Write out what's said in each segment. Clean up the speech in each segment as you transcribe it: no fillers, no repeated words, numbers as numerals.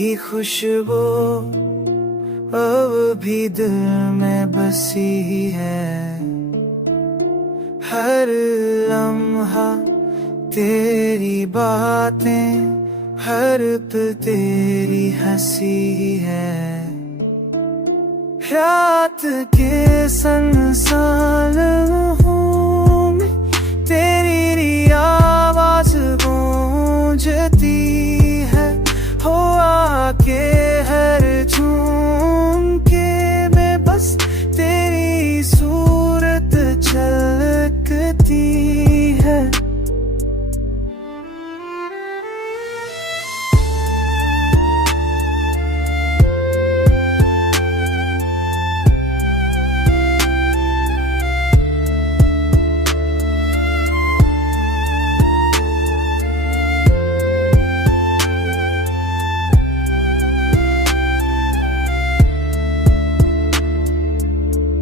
की खुशबू अब भी दिल में बसी है। हर लम्हा तेरी बातें, हर पल तेरी हंसी है। रात के संसार हूँ मैं, तेरी आवाज गूंजती है। हो आके हर झूम के में बस तेरी सूरत झलकती है।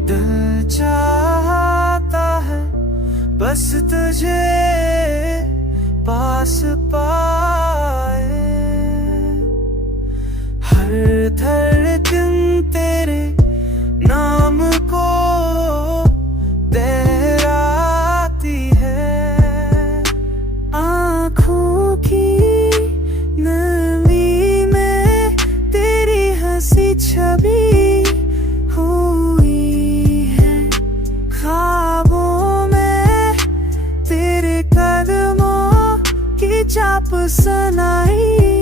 दिल चाहता है बस तुझे पास पाए। हर धड़कन तेरे नाम को दोहराती है। आँखों की नमी में तेरी हंसी छवि चाप सुनाई।